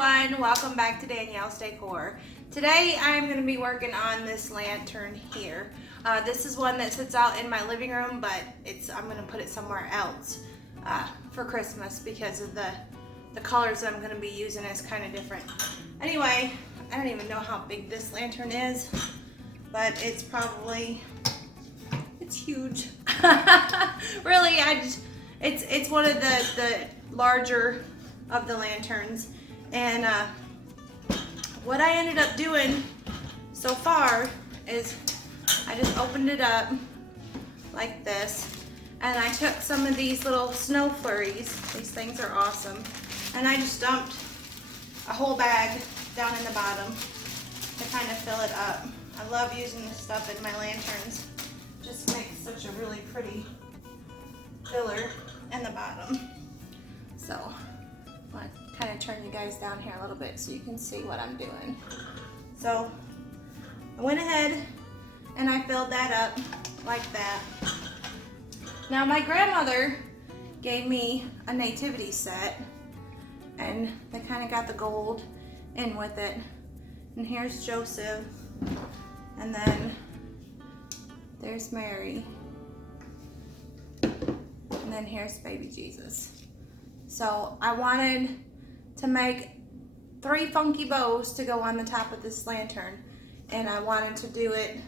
everyone, welcome back to Danielle's Decor. Today I'm going to be working on this lantern here. This is one that sits out in my living room, but I'm going to put it somewhere else for Christmas because of the colors that I'm going to be using is kind of different. Anyway, I don't even know how big this lantern is, but it's huge. Really, it's one of the larger of the lanterns, and what I ended up doing so far is I just opened it up like this, and I took some of these little snow flurries. These things are awesome, and I just dumped a whole bag down in the bottom to kind of fill it up. I love using this stuff in my lanterns. Just makes such a really pretty filler in the bottom. So I want to kind of turn you guys down here a little bit so you can see what I'm doing. So I went ahead and I filled that up like that. Now my grandmother gave me a nativity set, and they kind of got the gold in with it. And here's Joseph, and then there's Mary, and then here's baby Jesus. So I wanted to make 3 funky bows to go on the top of this lantern, and I wanted to do it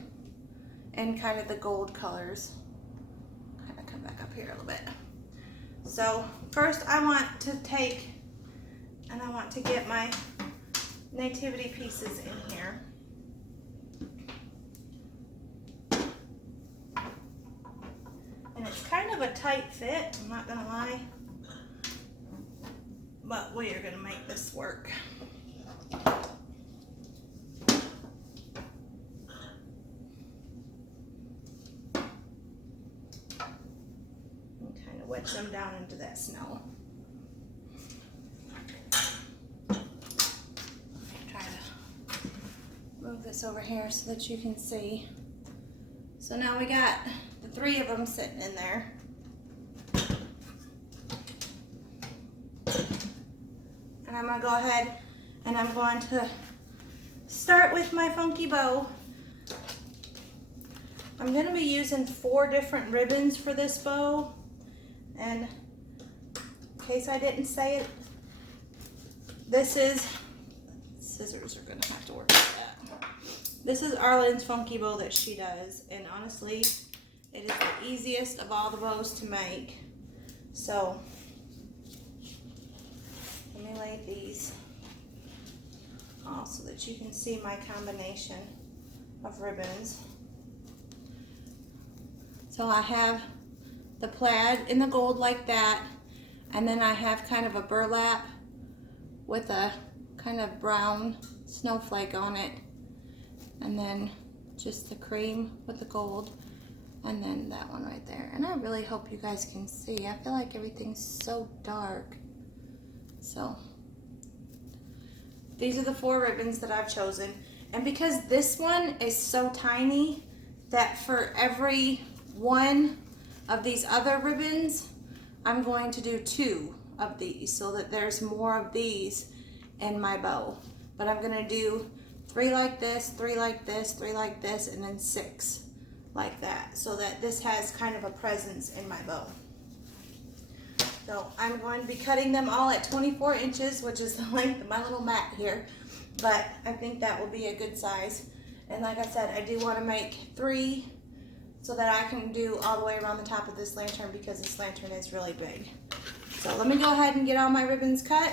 in kind of the gold colors. Kind of come back up here a little bit. So first I want to take, and I want to get my nativity pieces in here. And it's kind of a tight fit, I'm not gonna lie, but we are gonna make this work. And kind of wedge them down into that snow. Try to move this over here so that you can see. So now we got the 3 of them sitting in there. And I'm going to go ahead and I'm going to start with my funky bow. I'm going to be using 4 different ribbons for this bow. And in case I didn't say it, this is, scissors are going to have to work with that. This is Arlen's funky bow that she does, and honestly, it is the easiest of all the bows to make. So let me lay these off so that you can see my combination of ribbons. So I have the plaid in the gold like that, and then I have kind of a burlap with a kind of brown snowflake on it, and then just the cream with the gold, and then that one right there. And I really hope you guys can see. I feel like everything's so dark. So these are the 4 ribbons that I've chosen. And because this one is so tiny that for every one of these other ribbons, I'm going to do 2 of these so that there's more of these in my bow. But I'm gonna do 3 like this, 3 like this, 3 like this, and then 6 like that, so that this has kind of a presence in my bow. So I'm going to be cutting them all at 24 inches, which is the length of my little mat here, but I think that will be a good size. And like I said, I do want to make 3 so that I can do all the way around the top of this lantern, because this lantern is really big. So let me go ahead and get all my ribbons cut.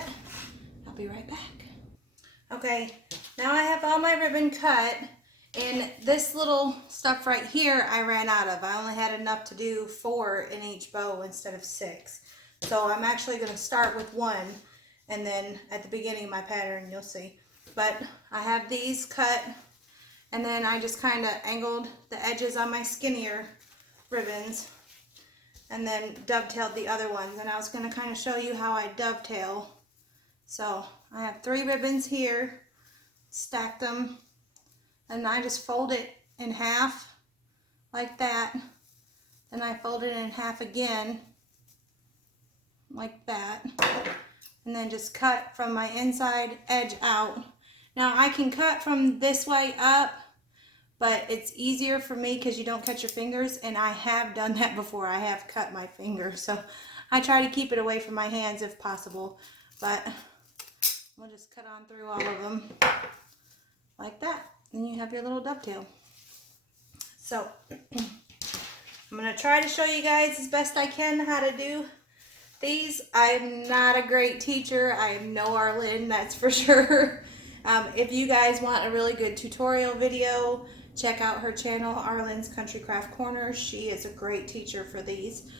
I'll be right back. Okay, now I have all my ribbon cut, and this little stuff right here I ran out of. I only had enough to do 4 in each bow instead of 6. So I'm actually going to start with 1, and then at the beginning of my pattern you'll see. But I have these cut, and then I just kind of angled the edges on my skinnier ribbons and then dovetailed the other ones. And I was going to kind of show you how I dovetail. So I have 3 ribbons here, stacked them, and I just fold it in half like that. Then I fold it in half again like that. and then just cut from my inside edge out. Now I can cut from this way up, but it's easier for me because you don't cut your fingers, and I have done that before. I have cut my finger, so I try to keep it away from my hands if possible, but we'll just cut on through all of them like that. Then you have your little dovetail. So I'm going to try to show you guys as best I can how to do these. I'm not a great teacher. I am no Arlen, that's for sure. If you guys want a really good tutorial video, check out her channel, Arlen's Country Craft Corner. She is a great teacher for these.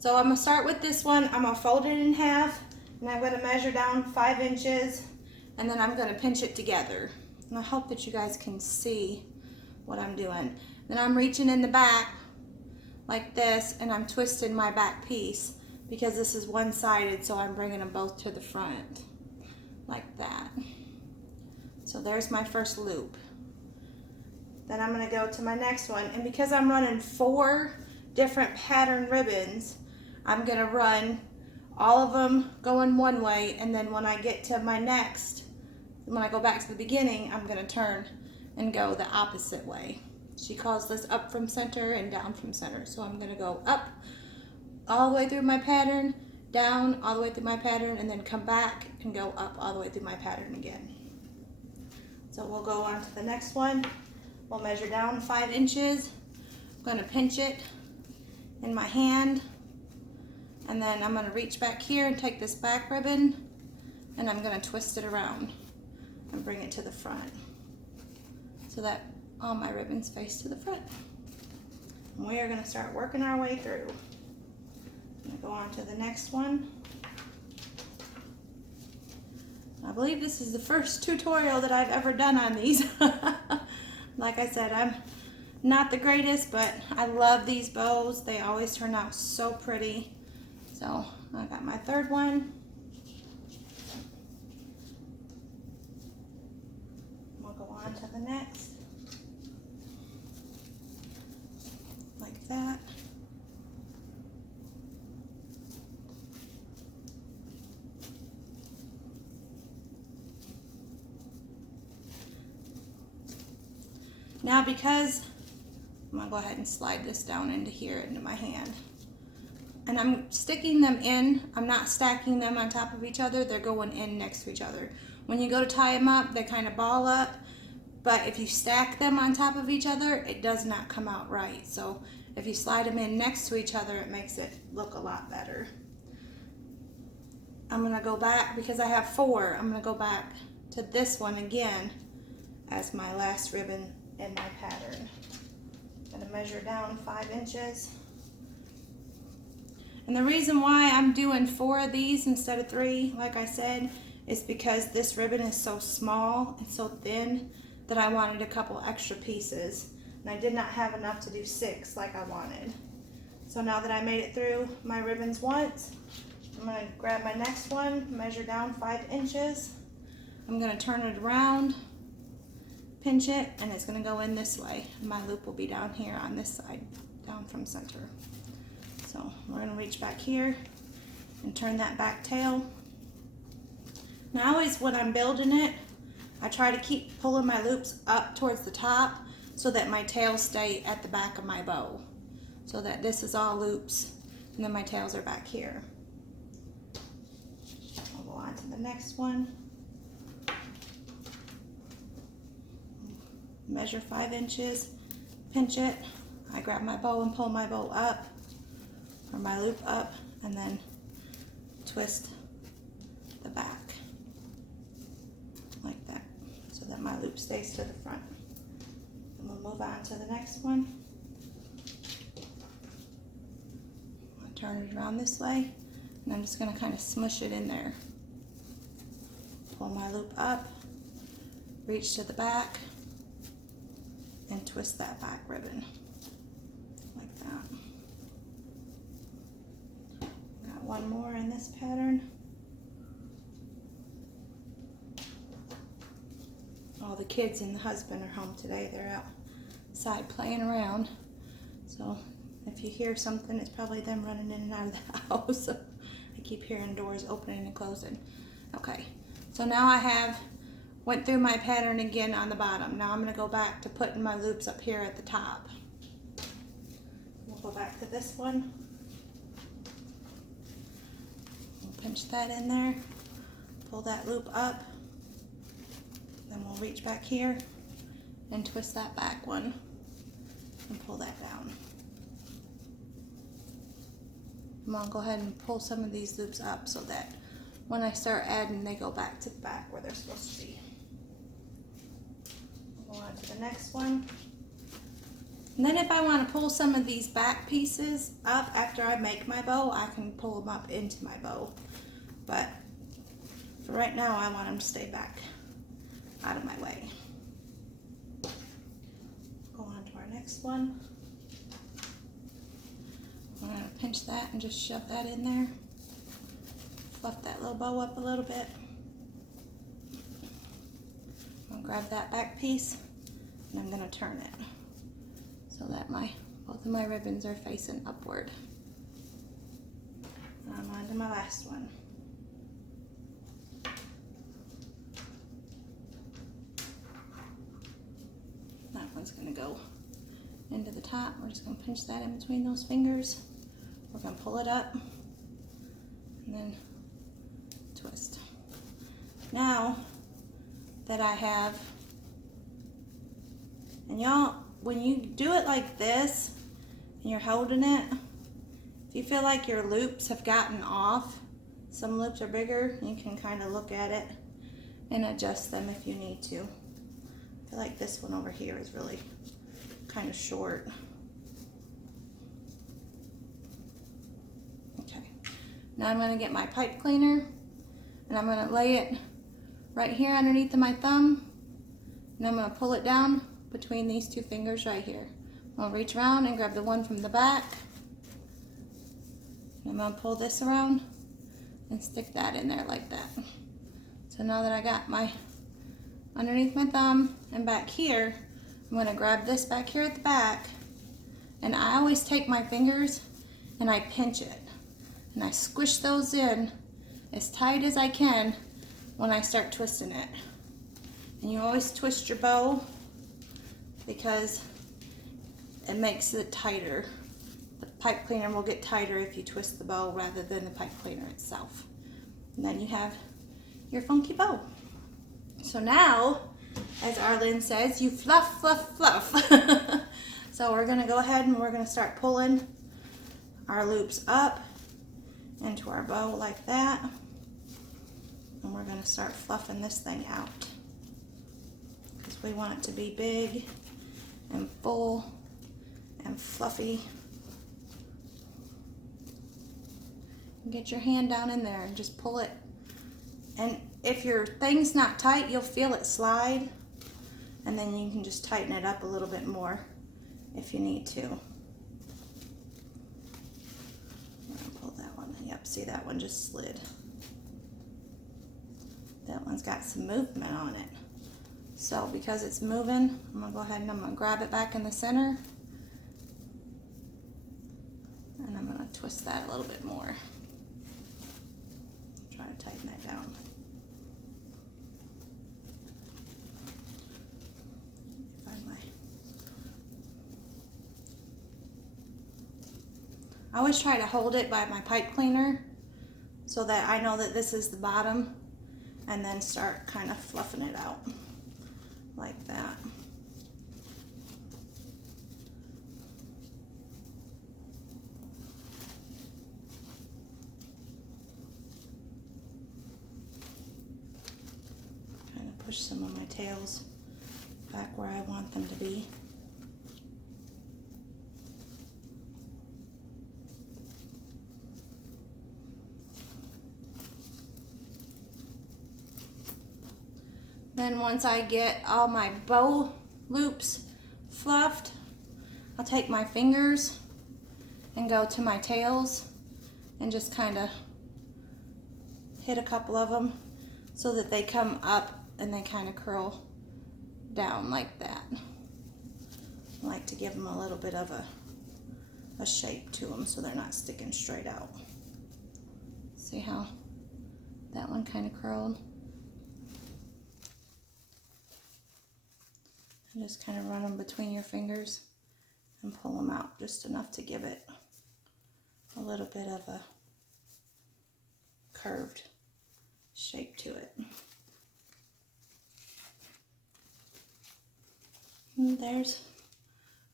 So I'm going to start with this one. I'm going to fold it in half, and I'm going to measure down 5 inches, and then I'm going to pinch it together. And I hope that you guys can see what I'm doing. Then I'm reaching in the back like this, and I'm twisting my back piece because this is one-sided, so I'm bringing them both to the front like that. So there's my first loop. Then I'm going to go to my next one, and because I'm running 4 different pattern ribbons, I'm going to run all of them going one way, and then when I get to my next, when I go back to the beginning, I'm going to turn and go the opposite way. She calls this up from center and down from center. So I'm going to go up all the way through my pattern, down all the way through my pattern, and then come back and go up all the way through my pattern again. So we'll go on to the next one. We'll measure down 5 inches. I'm going to pinch it in my hand, and then I'm going to reach back here and take this back ribbon, and I'm going to twist it around and bring it to the front so that all my ribbons face to the front. And we are going to start working our way through. I'm going to go on to the next one. I believe this is the first tutorial that I've ever done on these. Like I said, I'm not the greatest, but I love these bows. They always turn out so pretty. So I got my third one. We'll go on to the next. Like that. Now because I'm gonna go ahead and slide this down into here, into my hand. And I'm sticking them in, I'm not stacking them on top of each other, they're going in next to each other. When you go to tie them up, they kind of ball up, but if you stack them on top of each other, it does not come out right. So if you slide them in next to each other, it makes it look a lot better. I'm gonna go back, because I have 4, I'm gonna go back to this one again as my last ribbon in my pattern. I'm gonna measure down 5 inches. And the reason why I'm doing 4 of these instead of 3, like I said, is because this ribbon is so small and so thin that I wanted a couple extra pieces. And I did not have enough to do 6 like I wanted. So now that I made it through my ribbons once, I'm gonna grab my next one, measure down 5 inches. I'm gonna turn it around, pinch it, and it's going to go in this way. My loop will be down here on this side, down from center. So we're going to reach back here and turn that back tail. Now always when I'm building it, I try to keep pulling my loops up towards the top so that my tails stay at the back of my bow. So that this is all loops, and then my tails are back here. I'll go on to the next one. Measure 5 inches, pinch it. I grab my bow and pull my bow up, or my loop up, and then twist the back like that so that my loop stays to the front. And we'll move on to the next one. I'll turn it around this way, and I'm just going to kind of smush it in there. Pull my loop up, reach to the back, and twist that back ribbon like that. Got one more in this pattern. All the kids and the husband are home today. They're outside playing around. So if you hear something, it's probably them running in and out of the house. I keep hearing doors opening and closing. Okay, so now I went through my pattern again on the bottom. Now I'm going to go back to putting my loops up here at the top. We'll go back to this one. We'll pinch that in there, pull that loop up, then we'll reach back here and twist that back one and pull that down. I'm going to go ahead and pull some of these loops up so that when I start adding, they go back to the back where they're supposed to be. Go on to the next one. And then if I want to pull some of these back pieces up after I make my bow, I can pull them up into my bow. But for right now, I want them to stay back out of my way. Go on to our next one. I'm going to pinch that and just shove that in there. Fluff that little bow up a little bit. I'll grab that back piece and I'm going to turn it so that both of my ribbons are facing upward. I'm on to my last one. That one's going to go into the top. We're just going to pinch that in between those fingers. We're going to pull it up and then twist. Now that I have, and y'all, when you do it like this and you're holding it, if you feel like your loops have gotten off, some loops are bigger, you can kind of look at it and adjust them if you need to. I feel like this one over here is really kind of short. Okay, now I'm going to get my pipe cleaner and I'm going to lay it right here underneath of my thumb, and I'm going to pull it down between these two fingers right here. I'll reach around and grab the one from the back. I'm going to pull this around and stick that in there like that. So now that I got my underneath my thumb and back here, I'm going to grab this back here at the back, and I always take my fingers and I pinch it and I squish those in as tight as I can when I start twisting it. And you always twist your bow because it makes it tighter. The pipe cleaner will get tighter if you twist the bow rather than the pipe cleaner itself. And then you have your funky bow. So now, as Arlene says, you fluff, fluff, fluff. So we're going to go ahead and we're going to start pulling our loops up into our bow like that. And we're going to start fluffing this thing out because we want it to be big and full and fluffy. Get your hand down in there and just pull it. And if your thing's not tight, you'll feel it slide, and then you can just tighten it up a little bit more if you need to. I'm gonna pull that one. Yep, see, that one just slid. That one's got some movement on it. So because it's moving, I'm gonna go ahead and I'm gonna grab it back in the center, and I'm gonna twist that a little bit more. Try to tighten that down. I always try to hold it by my pipe cleaner so that I know that this is the bottom, and then start kind of fluffing it out like that. Kind of push some of my tails back where I want them to be. Then once I get all my bow loops fluffed, I'll take my fingers and go to my tails and just kind of hit a couple of them so that they come up and they kind of curl down like that. I like to give them a little bit of a shape to them so they're not sticking straight out. See how that one kind of curled? And just kind of run them between your fingers and pull them out just enough to give it a little bit of a curved shape to it. And there's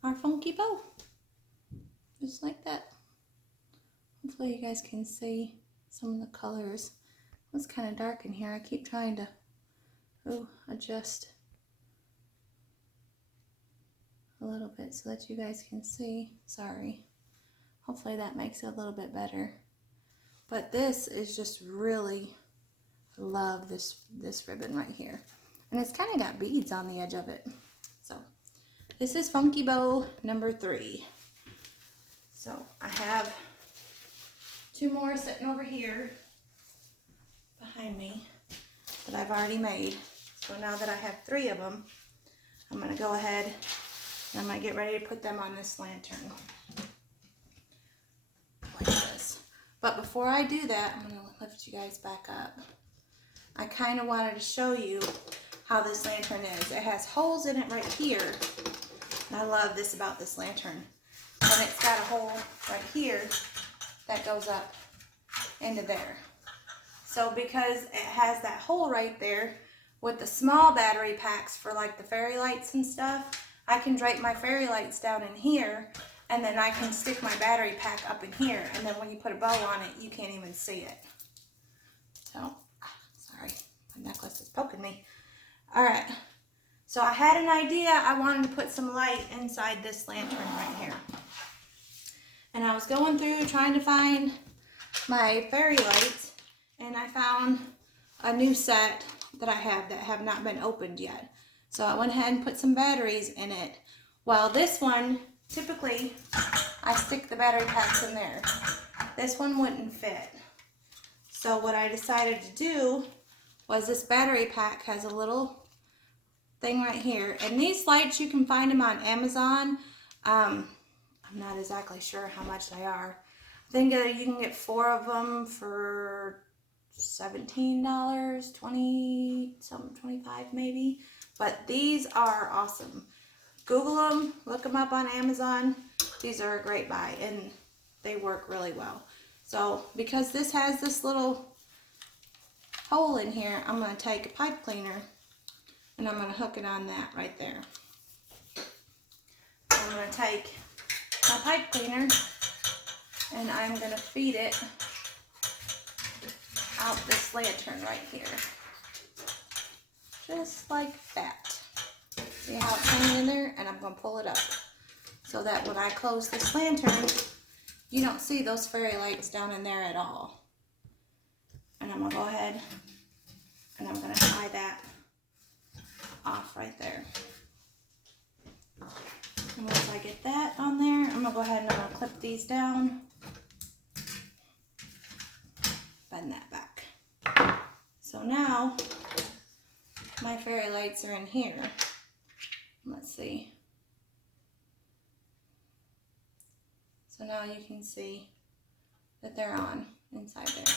our funky bow, just like that. Hopefully you guys can see some of the colors. It's kind of dark in here. I keep trying to adjust a little bit so that you guys can see. Sorry. Hopefully that makes it a little bit better. But this is just really, I love this ribbon right here. And it's kind of got beads on the edge of it. So this is Funky Bow number 3. So I have 2 more sitting over here behind me that I've already made. So now that I have 3 of them, I'm going to go ahead and I'm going to get ready to put them on this lantern. Like this. But before I do that, I'm going to lift you guys back up. I kind of wanted to show you how this lantern is. It has holes in it right here. And I love this about this lantern. And it's got a hole right here that goes up into there. So because it has that hole right there, with the small battery packs for like the fairy lights and stuff, I can drape my fairy lights down in here, and then I can stick my battery pack up in here, and then when you put a bow on it, you can't even see it. So, sorry, my necklace is poking me. Alright, so I had an idea. I wanted to put some light inside this lantern right here. And I was going through trying to find my fairy lights, and I found a new set that I have not been opened yet. So I went ahead and put some batteries in it. While this one, typically, I stick the battery packs in there. This one wouldn't fit. So what I decided to do was this battery pack has a little thing right here. And these lights, you can find them on Amazon. I'm not exactly sure how much they are. I think you can get 4 of them for $17, 20, something, 25 maybe. But these are awesome. Google them, look them up on Amazon. These are a great buy, and they work really well. So because this has this little hole in here, I'm going to take a pipe cleaner and I'm going to hook it on that right there. I'm going to take my pipe cleaner and I'm going to feed it out this lantern right here. Just like that. See how it's hanging in there? And I'm going to pull it up so that when I close this lantern, you don't see those fairy lights down in there at all. And I'm going to go ahead and I'm going to tie that off right there. And once I get that on there, I'm going to go ahead and I'm going to clip these down. Bend that back. So now my fairy lights are in here. Let's see. So now you can see that they're on inside there.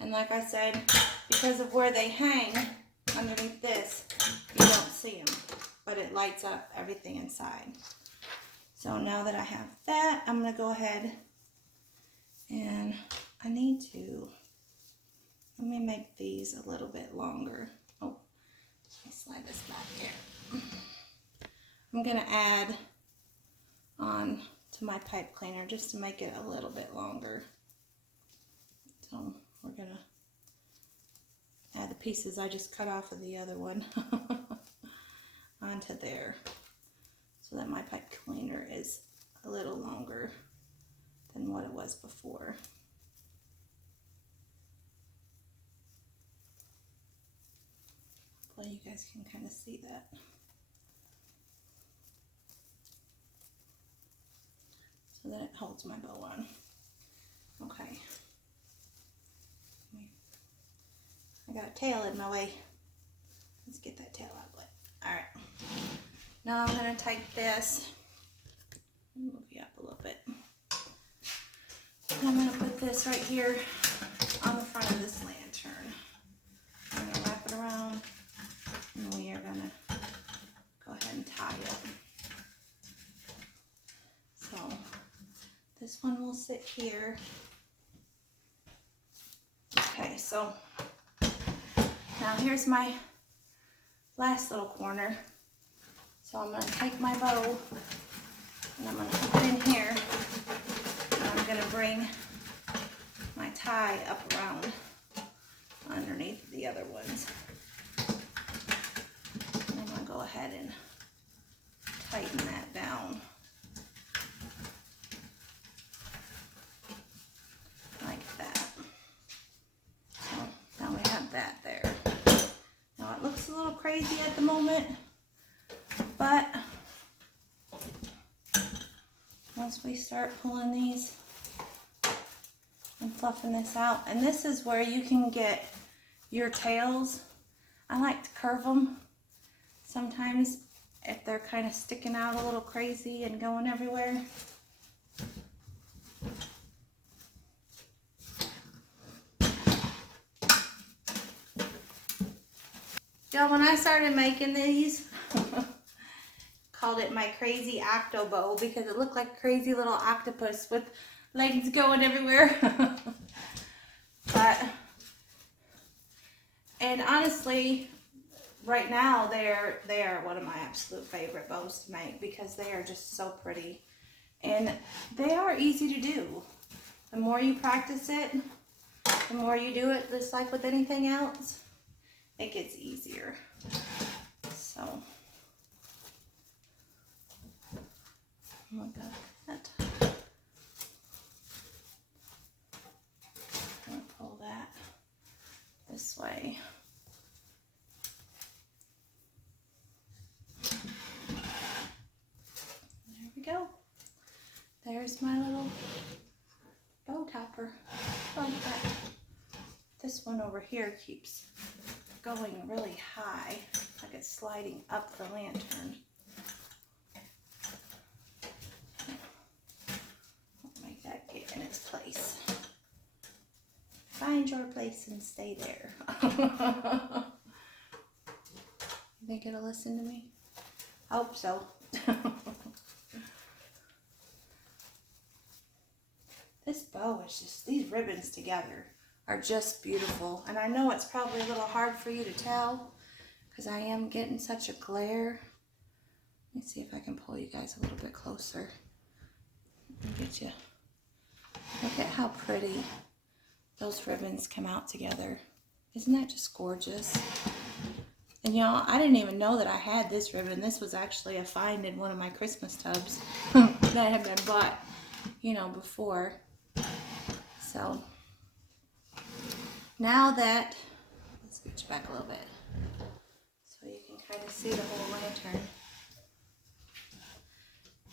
And like I said, because of where they hang underneath this, you don't see them, but it lights up everything inside. So now that I have that, I'm going to go ahead and I need to, let me make these a little bit longer. Oh, let me slide this back here. I'm going to add on to my pipe cleaner just to make it a little bit longer. So we're going to add the pieces I just cut off of the other one onto there so that my pipe cleaner is a little longer than what it was before. Hopefully you guys can kind of see that. So that it holds my bow on. Okay. I got a tail in my way. Let's get that tail out of the way. Alright. Now I'm going to take this. Move you up a little bit. I'm going to put this right here this lantern. I'm gonna wrap it around, and we are gonna go ahead and tie it. So this one will sit here. Okay, so now here's my last little corner. So I'm gonna take my bow and I'm gonna put it in here, and I'm gonna bring my tie up around underneath the other ones. And I'm gonna go ahead and tighten that down like that. So now we have that there. Now it looks a little crazy at the moment, but once we start pulling these and fluffing this out, and this is where you can get your tails. I like to curve them sometimes if they're kind of sticking out a little crazy and going everywhere. Yeah, when I started making these, called it my crazy octo bow because it looked like a crazy little octopus with legs going everywhere. And honestly, right now they are one of my absolute favorite bows to make because they are just so pretty and they are easy to do. The more you practice it, the more you do it, just like with anything else, it gets easier. So look at that. I'm gonna pull that this way. There we go. There's my little bow topper. Like that. This one over here keeps going really high, like it's sliding up the lantern. I'll make that get in its place. Find your place and stay there. You think it'll listen to me? I hope so. This bow is just, these ribbons together are just beautiful. And I know it's probably a little hard for you to tell because I am getting such a glare. Let me see if I can pull you guys a little bit closer and get you. Look at how pretty those ribbons come out together. Isn't that just gorgeous? And y'all, I didn't even know that I had this ribbon. This was actually a find in one of my Christmas tubs that had been bought, you know, before. So now that, let's scooch back a little bit so you can kind of see the whole lantern.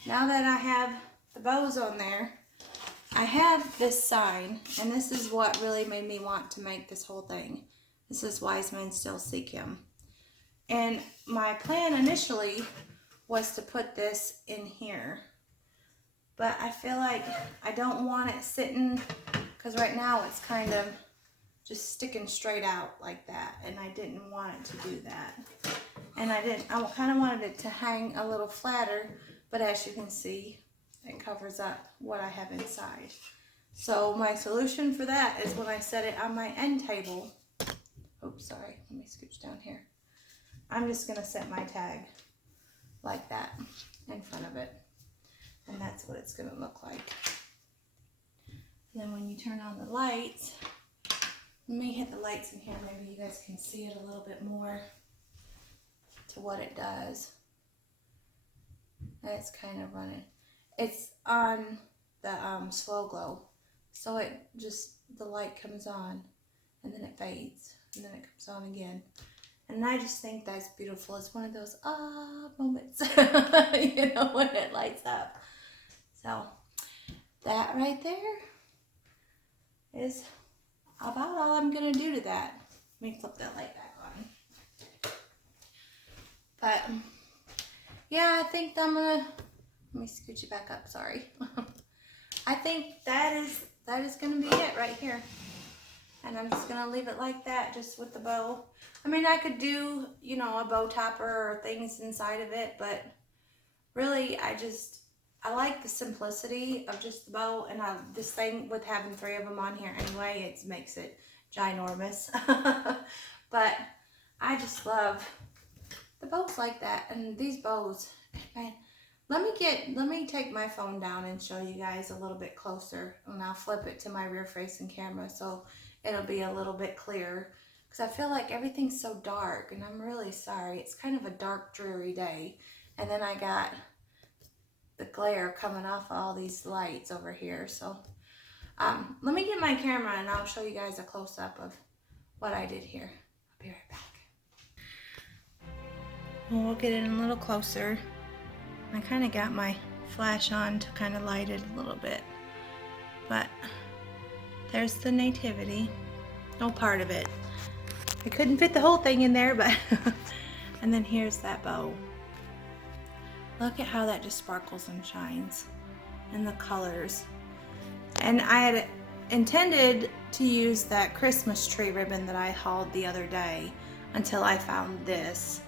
Now that I have the bows on there, I have this sign, and this is what really made me want to make this whole thing. This is Wise Men Still Seek Him. And my plan initially was to put this in here, but I feel like I don't want it sitting, because right now it's kind of just sticking straight out like that, and I didn't want it to do that. And I kind of wanted it to hang a little flatter, but as you can see, it covers up what I have inside. So my solution for that is when I set it on my end table, oops, sorry, let me scooch down here. I'm just gonna set my tag like that in front of it. And that's what it's gonna look like. And then when you turn on the lights, let me hit the lights in here, maybe you guys can see it a little bit more to what it does. And it's kind of running. It's on the slow glow. So it just, the light comes on and then it fades and then it comes on again. And I just think that's beautiful. It's one of those moments, you know, when it lights up. So that right there is about all I'm going to do to that. Let me flip that light back on. But yeah, I think I'm going to, let me scooch it back up, sorry. I think that is going to be it right here. And I'm just gonna leave it like that, just with the bow. I mean, I could do, you know, a bow topper or things inside of it, but really, I like the simplicity of just the bow, and this thing with having 3 of them on here anyway, it makes it ginormous. But I just love the bows like that, and these bows, man. Let me take my phone down and show you guys a little bit closer, and I'll flip it to my rear facing camera so it'll be a little bit clearer, because I feel like everything's so dark, and I'm really sorry. It's kind of a dark, dreary day, and then I got the glare coming off all these lights over here. So let me get my camera and I'll show you guys a close-up of what I did here. I'll be right back. Well, we'll get in a little closer. I kind of got my flash on to kind of light it a little bit, but there's the Nativity. No part of it. I couldn't fit the whole thing in there, but and then here's that bow. Look at how that just sparkles and shines, and the colors. And I had intended to use that Christmas tree ribbon that I hauled the other day until I found this,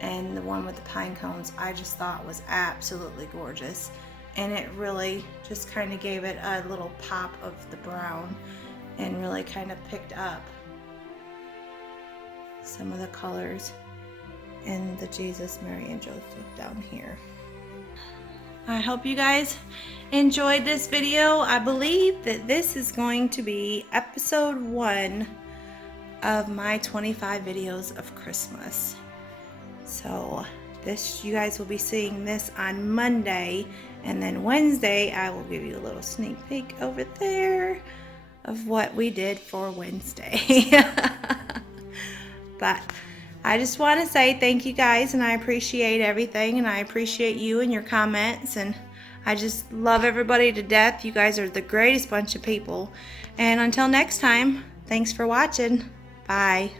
and the one with the pine cones I just thought was absolutely gorgeous, and it really just kind of gave it a little pop of the brown and really kind of picked up some of the colors and the Jesus, Mary, and Joseph down here. I hope you guys enjoyed this video. I believe that this is going to be episode 1 of my 25 videos of Christmas. So you guys will be seeing this on Monday, and then Wednesday I will give you a little sneak peek over there of what we did for Wednesday. But I just want to say thank you guys, and I appreciate everything, and I appreciate you and your comments, and I just love everybody to death. You guys are the greatest bunch of people. And until next time, thanks for watching. Bye.